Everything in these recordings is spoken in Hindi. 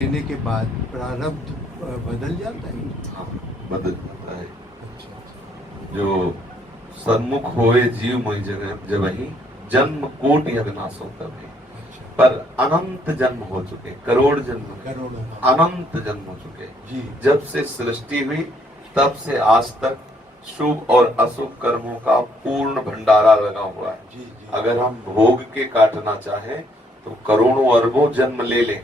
लेने के बाद प्रारब्ध बदल जाता है। हाँ, बदल जाता है। अच्छा अच्छा। जो सन्मुख होए जीव मोहि जगह जबहि जन्म कोटि अविनाश होता है। अच्छा। पर अनंत जन्म हो चुके, करोड़ जन्म, करोड़ों। अनंत जन्म हो चुके। जी। जब से सृष्टि हुई तब से आज तक शुभ और अशुभ कर्मों का पूर्ण भंडारा लगा हुआ है। जी जी। अगर हम भोग के काटना चाहें तो करोड़ों अरबों जन्म ले लें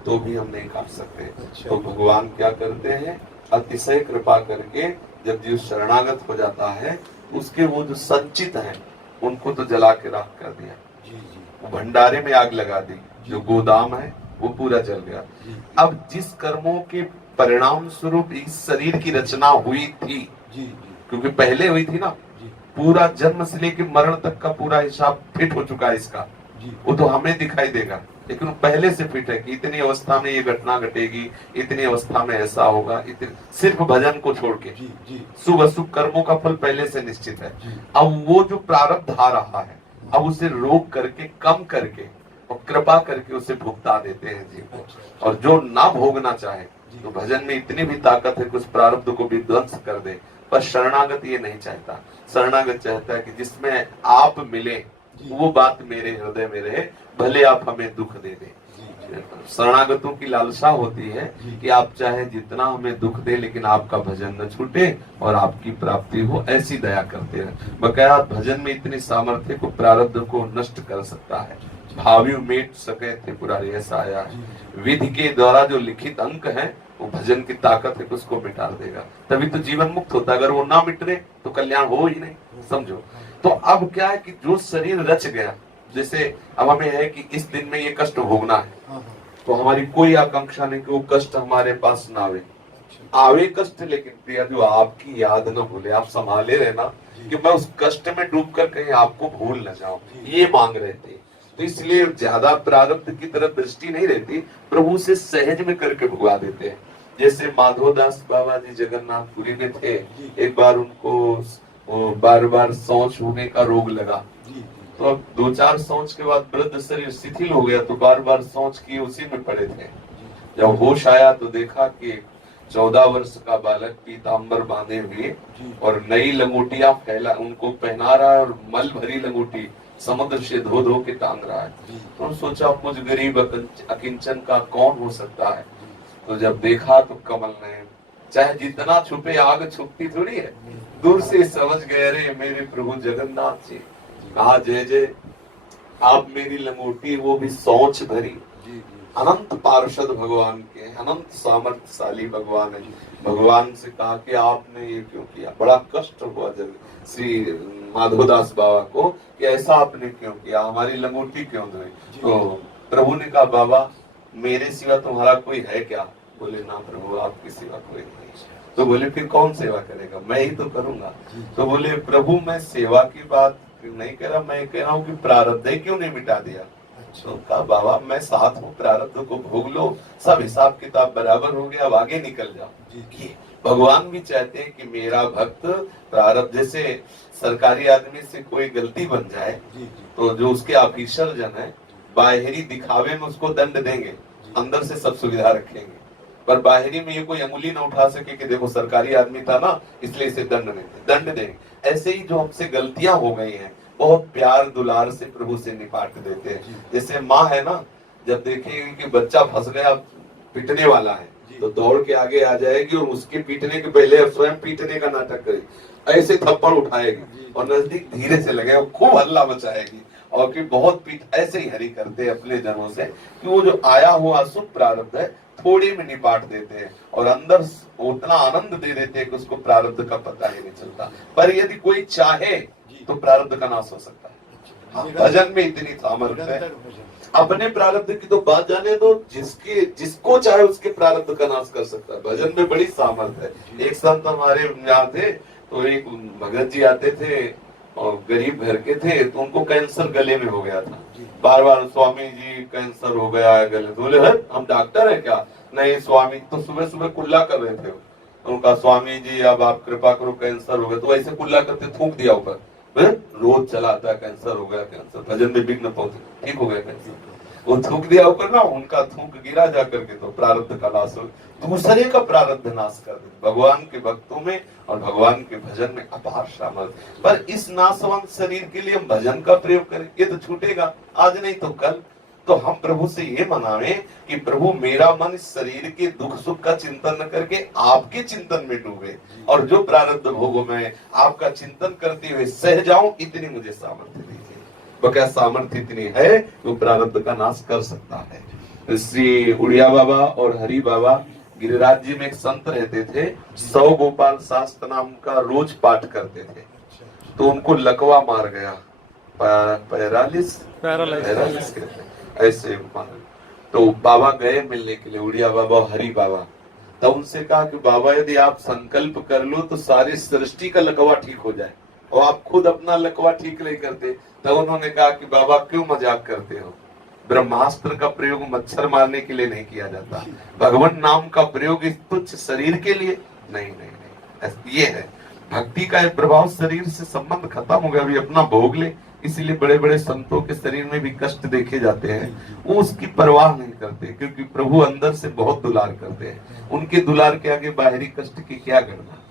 तो भी हम नहीं काट सकते। अच्छा। तो भगवान क्या करते हैं, अतिशय कृपा करके जब जीव शरणागत हो जाता है उसके वो जो संचित हैं उनको तो जला के राख कर दिया। जी जी। वो भंडारे में आग लगा दी, जो गोदाम है वो पूरा जल गया। जी अब जिस कर्मों के परिणाम स्वरूप इस शरीर की रचना हुई थी, जी। जी क्योंकि पहले हुई थी ना, जी। पूरा जन्म से लेकर मरण तक का पूरा हिसाब फिट हो चुका है इसका। जी। वो तो हमें दिखाई देगा, लेकिन वो पहले से फिट है कि इतनी अवस्था में ये घटना घटेगी, इतनी अवस्था में ऐसा होगा, इतनी, सिर्फ भजन को छोड़ के जी जी। शुभ अशुभ कर्मों का फल पहले से निश्चित है। जी। अब वो जो प्रारब्ध आ रहा है, अब उसे रोक करके, कम करके और कृपा करके उसे भुगता देते हैं जीव को। अच्छा। और जो ना भोगना चाहे जी। तो भजन में इतनी भी ताकत है कि उस प्रारब्ध को भी ध्वंस कर दे। पर शरणागत ये नहीं चाहता। शरणागत चाहता है कि जिसमें आप मिले जी। वो बात मेरे हृदय में रहे, भले आप हमें दुख दे दे। जी जी। शरणागतों की लालसा होती है जी। कि आप चाहे जितना हमें दुख दे लेकिन आपका भजन न छूटे और आपकी प्राप्ति हो, ऐसी दया करते हैं। बकाया भजन में इतनी सामर्थ्य को प्रारब्ध को नष्ट कर सकता है। भावी मेट सके त्रिपुरारी, ऐसा आया है। विधि के द्वारा जो लिखित अंक है वो भजन की ताकत है कि उसको मिटा देगा, तभी तो जीवन मुक्त होता है। अगर वो ना मिटने तो कल्याण हो ही नहीं, समझो। तो अब क्या है कि जो शरीर रच गया, जैसे अब हमें है कि इस दिन में ये कष्ट भोगना है, हाँ हाँ। तो हमारी कोई आकांक्षा नहीं कि वो कष्ट हमारे पास ना आवे। अच्छा। आवे कष्ट, लेकिन प्रिया जो आपकी याद न भूले, आप संभाले रहना कि मैं उस कष्ट में डूबकर कहीं आपको भूल न जाऊं, ये मांग रहे थे। तो इसलिए ज्यादा प्रारब्ध की तरफ दृष्टि नहीं रहती, प्रभु से सहज में करके भुगवा देते हैं। जैसे माधोदास बाबा जी जगन्नाथपुरी में थे, एक बार उनको बार बार शौच होने का रोग लगा। तो अब 2-4 शौच के बाद वृद्ध शरीर शिथिल हो गया, तो बार बार शौच किए उसी में पड़े थे। जब होश आया तो देखा कि 14 वर्ष का बालक पीताम्बर बांधे हुए और नई लंगोटियां फैला उनको पहना रहा है, और मल भरी लंगोटी समुद्र से धो धो के टांग रहा है। तो सोचा कुछ गरीब अकिंचन का कौन हो सकता है। तो जब देखा तो कमल नयन, चाहे जितना छुपे आग छुपती थोड़ी है, दूर से समझ गए, अरे मेरे प्रभु जगन्नाथ जी। कहा जय जय, आप मेरी लंगोटी वो भी सोच भरी। अनंत पार्षद भगवान के, अनंत सामर्थ्यशाली भगवान है। भगवान से कहा कि आपने ये क्यों किया। बड़ा कष्ट हुआ जब श्री माधोदास बाबा को कि ऐसा आपने क्यों किया, हमारी लंगोटी क्यों धोई। तो प्रभु ने कहा बाबा मेरे सिवा तुम्हारा कोई है क्या। बोले ना प्रभु आपकी सिवा कोई नहीं। तो बोले फिर कौन सेवा करेगा, मैं ही तो करूंगा। तो बोले प्रभु मैं सेवा की बात नहीं कह रहा, मैं कह रहा हूँ कि प्रारब्ध क्यों नहीं मिटा दिया। तो कहा बाबा मैं साथ हूँ, प्रारब्ध को भोग लो, सब हिसाब किताब बराबर हो गया, अब आगे निकल जाओ। भगवान भी चाहते हैं कि मेरा भक्त प्रारब्ध, जैसे सरकारी आदमी से कोई गलती बन जाए तो जो उसके ऑफिसर जन है बाहरी दिखावे में उसको दंड देंगे, अंदर से सब सुविधा रखेंगे, पर बाहरी में ये कोई अंगुली ना उठा सके कि देखो सरकारी आदमी था ना इसलिए इसे दंड देंगे। ऐसे ही जो हमसे गलतियां हो गई हैं बहुत प्यार दुलार से प्रभु से निपाट देते हैं। जैसे माँ है ना, जब देखेगी कि बच्चा फंस गया पीटने वाला है तो दौड़ के आगे आ जाएगी और उसके पीटने के पहले स्वयं पीटने का नाटक करेगी, ऐसे थप्पड़ उठाएगी और नजदीक धीरे से लगेगा, खूब हल्ला मचाएगी और कि बहुत पीठ, ऐसे ही हरी करते हैं अपने जनों से कि वो जो आया हुआ शुभ प्रारब्ध है थोड़ी में निपाट देते हैं और अंदर उतना आनंद दे देते हैं कि उसको प्रारब्ध का पता ही नहीं चलता। पर यदि कोई चाहे तो प्रारब्ध का नाश हो सकता है। भजन में इतनी सामर्थ्य है। अपने प्रारब्ध की तो बात जाने दो, जिसको चाहे उसके प्रारब्ध का नाश कर सकता है। भजन में बड़ी सामर्थ्य है। एक संत हमारे यहाँ थे, तो एक भगत जी आते थे और गरीब घर के थे, तो उनको कैंसर गले में हो गया था। बार बार स्वामी जी कैंसर हो गया है गले। तो बोले हम डॉक्टर है क्या। नहीं स्वामी, तो सुबह सुबह कुल्ला कर रहे थे। उनका स्वामी जी अब आप कृपा करो कैंसर हो गया, तो ऐसे कुल्ला करते थूक दिया ऊपर, रोज चला आता कैंसर हो गया, कैंसर। भजन में विघ्न पहुंचे, ठीक हो गया कैंसर। वो थूक दिया ऊपर ना, उनका थूक गिरा जा करके तो प्रारब्ध का नाश हो, दूसरे का प्रारब्ध नाश कर दे। भगवान के भक्तों में और भगवान के भजन में अपार सामर्थ्य। पर इस नाशवंत शरीर के लिए हम भजन का प्रयोग करें, ये तो छूटेगा, आज नहीं तो कल। तो हम प्रभु से ये मनावे कि प्रभु मेरा मन इस शरीर के दुख सुख का चिंतन न करके आपके चिंतन में डूबे, और जो प्रारब्ध भोगों में आपका चिंतन करते हुए सह जाऊं, इतनी मुझे सामर्थ्य दीजिए। वो क्या सामर्थ्य इतनी है, वो प्रारब्ध का नाश कर सकता है। श्री उड़िया बाबा और हरि बाबा गिरिराज जी में एक संत रहते थे, 100 गोपाल शास्त्र नाम का रोज पाठ करते थे। तो उनको लकवा मार गया, पैरालिस कहते हैं ऐसे। तो बाबा गए मिलने के लिए, उड़िया बाबा और हरि बाबा। तब उनसे कहा कि बाबा यदि आप संकल्प कर लो तो सारी सृष्टि का लकवा ठीक हो जाए, और आप खुद अपना लकवा ठीक नहीं करते। तब उन्होंने कहा कि बाबा क्यों मजाक करते हो, ब्रह्मास्त्र का प्रयोग मच्छर मारने के लिए नहीं किया जाता, भगवान नाम का प्रयोग इस तुच्छ शरीर के लिए नहीं नहीं नहीं। ये है भक्ति का एक प्रभाव, शरीर से संबंध खत्म हो गया, अभी अपना भोग ले। इसीलिए बड़े बड़े संतों के शरीर में भी कष्ट देखे जाते हैं, वो उसकी परवाह नहीं करते, क्योंकि प्रभु अंदर से बहुत दुलार करते हैं। उनके दुलार के आगे बाहरी कष्ट की क्या गणना।